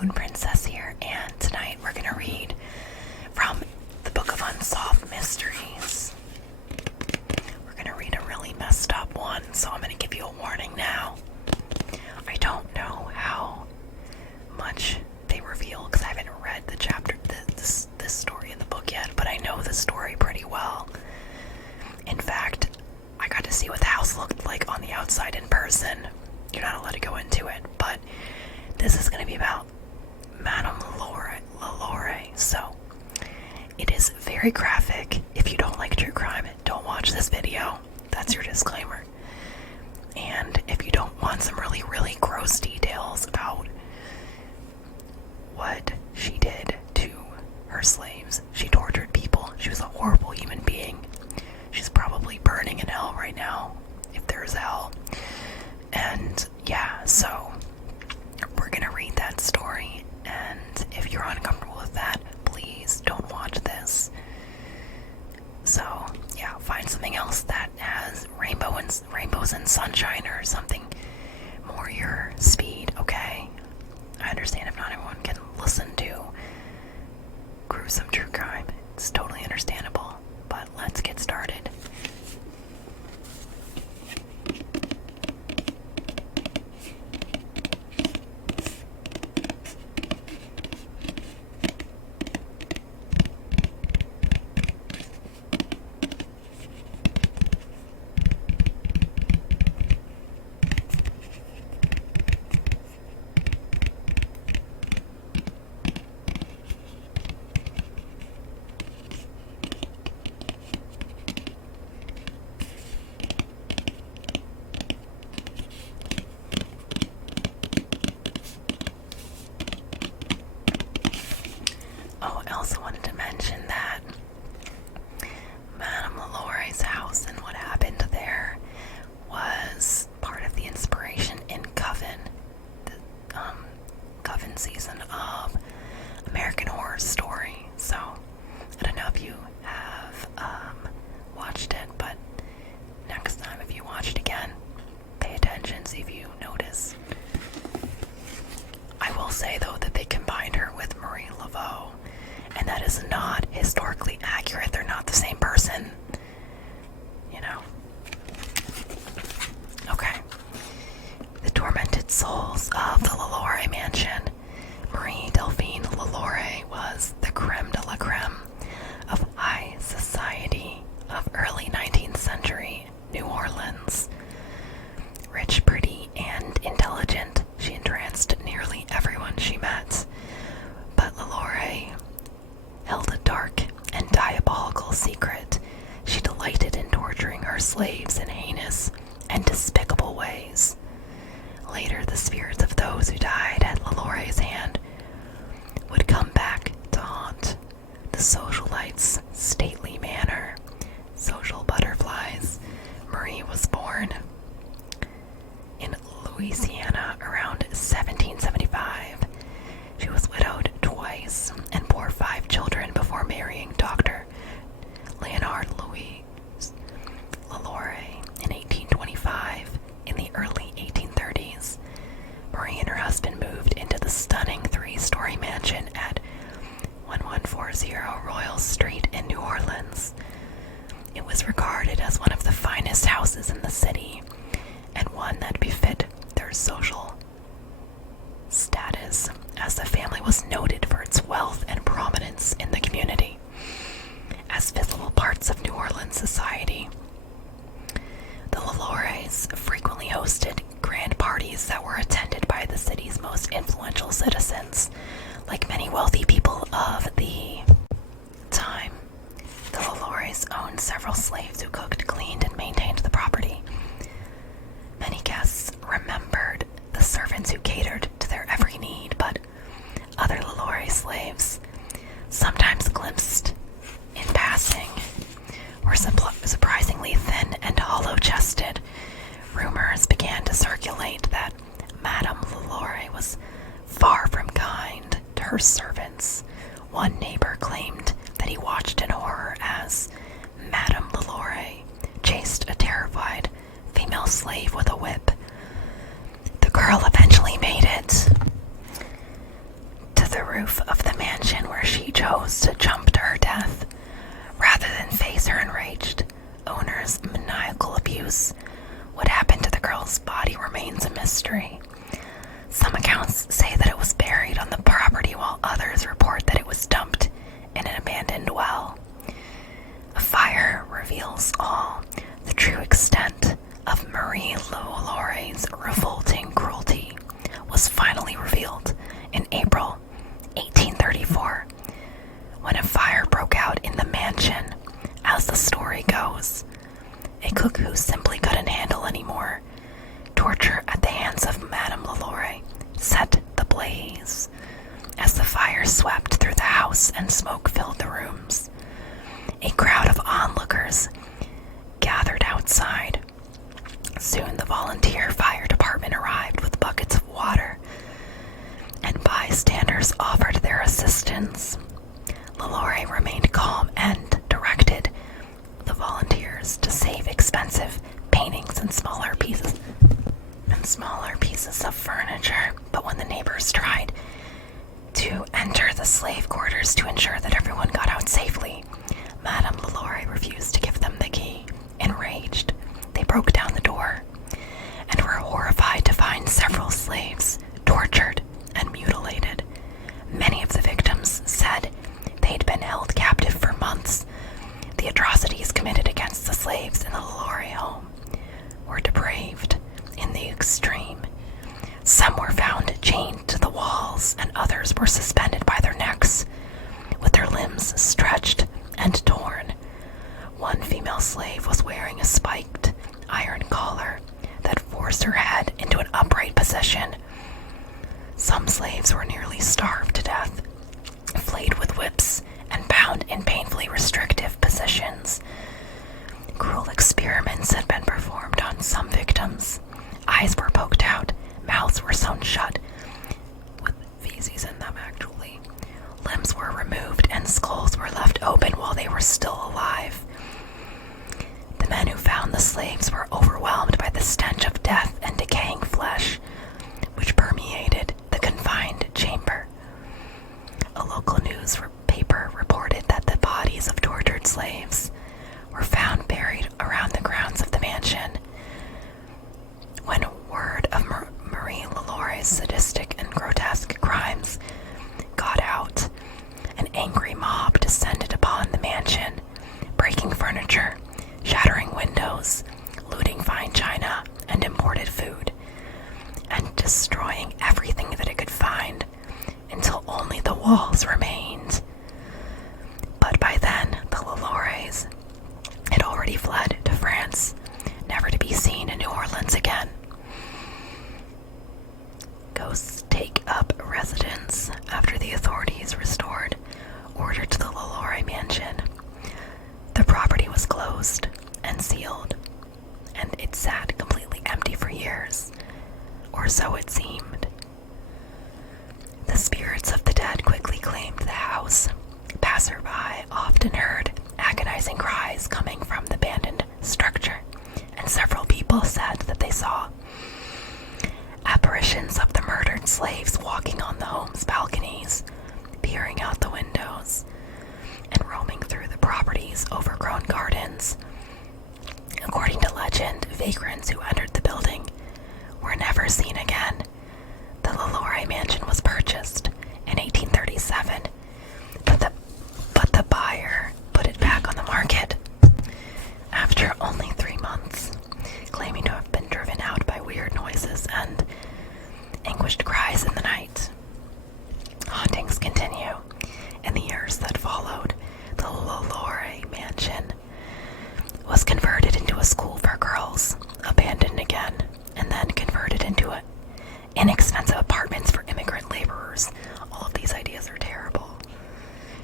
Moon Princess here, and tonight we're going to read from the book of Unsolved Mysteries. We're going to read a really messed up one, so I'm going to give you a warning now. I don't know how much they reveal because I haven't read the chapter, this story in the book yet, but I know the story pretty well. In fact, I got to see what the house looked like on the outside in person. You're not allowed to go into it, but this is going to be about Madame Lalaurie, so it is very graphic. If you don't like true crime, don't watch this video. That's your disclaimer. And if you don't want some really, really gross details about what she did to her slaves, she tortured people. She was a horrible human being. She's probably burning in hell right now, if there's hell. And yeah, so we're gonna read that story, and if you're uncomfortable with that, please don't watch this. So yeah, find something else that has rainbows and sunshine or something more your speed, okay? I understand if not everyone can listen to gruesome true crime. It's totally understandable, but let's get started. Oh, I also wanted to mention that Madame Lalaurie's house and what happened there was part of the inspiration in Coven, the Coven season of American Horror Story. So, I don't know if you have watched it, but next time if you watch it again, pay attention, see if you notice. I will say, though, that they combined her with Marie Laveau, and that is not historically accurate. They're not the same person, you know. Okay. The tormented souls of the Lalaurie mansion. Marie Delphine Lalaurie was the creme de la creme of high society of early 19th century New Orleans. Rich, pretty, and intelligent, she entranced nearly everyone she met. But Lalaurie held a dark and diabolical secret. She delighted in torturing her slaves in heinous and despicable ways. Later, the spirits of those who died at Lalaurie's hand would come back to haunt the socialites' stately manor. Social butterflies. Marie was born in Louisiana around 1775. She was widowed twice and bore 5 children before marrying Dr. Leonard Louis Lalaurie in 1825. In the early 1830s, Marie and her husband moved into the stunning 3-story mansion at 1140 Royal Street in New Orleans. It was regarded as one of the finest houses in the city, and one that befit their social status, as the family was noted for its wealth and prominence in the community as visible parts of New Orleans society. The Lalauries frequently hosted grand parties that were attended by the city's most influential citizens. Like many wealthy people of the time, the Lalauries owned several slaves who cooked, cleaned, and maintained the property. Many guests remembered the servants who catered to their every need, but other Lalaurie slaves, sometimes glimpsed in passing, were surprisingly thin and hollow-chested. Rumors began to circulate that Madame Lalaurie was far from kind to her servants. One neighbor claimed that he watched in horror as Madame Lalaurie chased a terrified female slave with a whip. The girl eventually made it the roof of the mansion where she chose to jump to her death, rather than face her enraged owner's maniacal abuse. What happened to the girl's body remains a mystery. Some accounts say that it was buried on the property, while others report that it was dumped in an abandoned well. A fire reveals all. The true extent of Marie Laurie's revolting cruelty was finally revealed in April 1834, when a fire broke out in the mansion. As the story goes, a cook who simply couldn't handle any more torture at the hands of Madame Lalaurie set the blaze. As the fire swept through the house and smoke filled the rooms, a crowd of onlookers gathered outside. Soon the volunteer fire department arrived with buckets of water, and bystanders offered their assistance. Lalaurie remained calm and directed the volunteers to save expensive paintings and smaller pieces of furniture. But when the neighbors tried to enter the slave quarters to ensure that everyone got out safely, Madame Lalaurie refused to give them the key. Enraged, they broke down the door and were horrified to find several slaves tortured and mutilated. Many of the victims said they'd been held captive for months. The atrocities committed against the slaves in the Lalaurie home were depraved in the extreme. Some were found chained to the walls, and others were suspended by their necks, with their limbs stretched and torn. One female slave was wearing a spiked iron collar that forced her head into an upright position. Some slaves were nearly starved to death, flayed with whips, and bound in painfully restrictive positions. Cruel experiments had been performed on some victims. Eyes were poked out, mouths were sewn shut, with feces in them actually. Limbs were removed, and skulls were left open while they were still alive. The men who found the slaves were overwhelmed by the stench of death and decaying flesh, which permeated the confined chamber. A local newspaper reported that the bodies of tortured slaves were found buried around the grounds of the mansion. When word of Marie Laurie's sadistic and grotesque crimes got out, an angry mob descended upon the mansion, breaking furniture, shattering windows, looting fine china and imported food, and destroying everything that it could find until only the walls remained. But by then, the Lalauries had already fled to France, never to be seen in New Orleans again. Ghosts take up residence after the authorities restored order to the Lalaurie mansion. The property was closed and sealed, and it sat completely empty for years, or so it seemed. The spirits of the dead quickly claimed the house. Passerby often heard agonizing cries coming from the abandoned structure, and several people said that they saw apparitions of the murdered slaves walking on the home's balconies, peering out the windows, and roaming through the property's overgrown gardens. According to legend, vagrants who entered the building were never seen again. The Lalaurie mansion was purchased in 1837, but the buyer put it back on the market after only 3 months, claiming to have been driven out by weird noises and anguished cries in the night. Hauntings continue. In the years that followed, the Lalaurie mansion was converted into a school for girls, abandoned again, and then converted into inexpensive apartments for immigrant laborers. All of these ideas are terrible.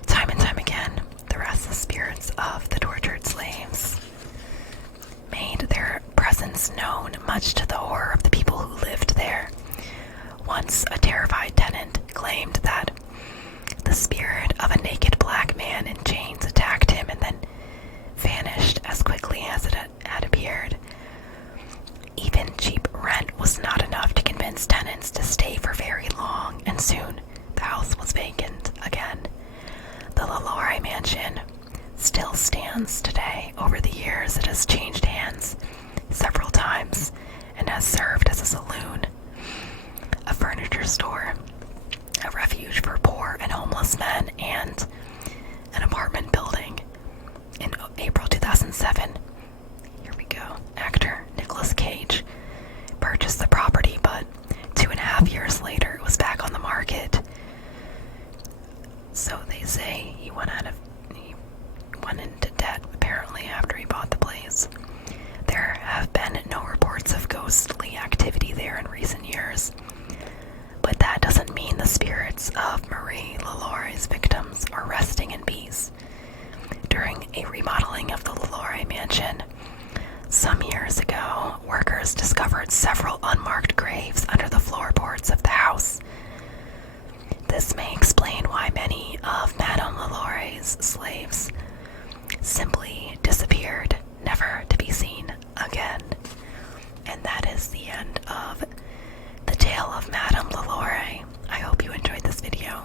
Time and time again, the restless spirits of the tortured slaves made their presence known, much to the horror of the people who lived there. Once a terrified tenant claimed that the spirit of a naked black man in chains attacked him and then vanished as quickly as it had appeared. Even cheap rent was not enough to convince tenants to stay for very long, and soon the house was vacant. has served as a saloon, a furniture store, a refuge for poor and homeless men, and an apartment building. In April 2007, here we go, actor Nicolas Cage purchased the property, but 2.5 years later it was back on the market. So they say he went into debt apparently after he bought the place. There have been no reports of ghostly activity there in recent years, but that doesn't mean the spirits of Marie Lalaurie's victims are resting in peace. During a remodeling of the Lalaurie mansion some years ago, workers discovered several unmarked graves under the floorboards of the house. This may explain why many of Madame Lalaurie's slaves simply disappeared, never to be seen again. And that is the end of the tale of Madame Lalaurie. I hope you enjoyed this video.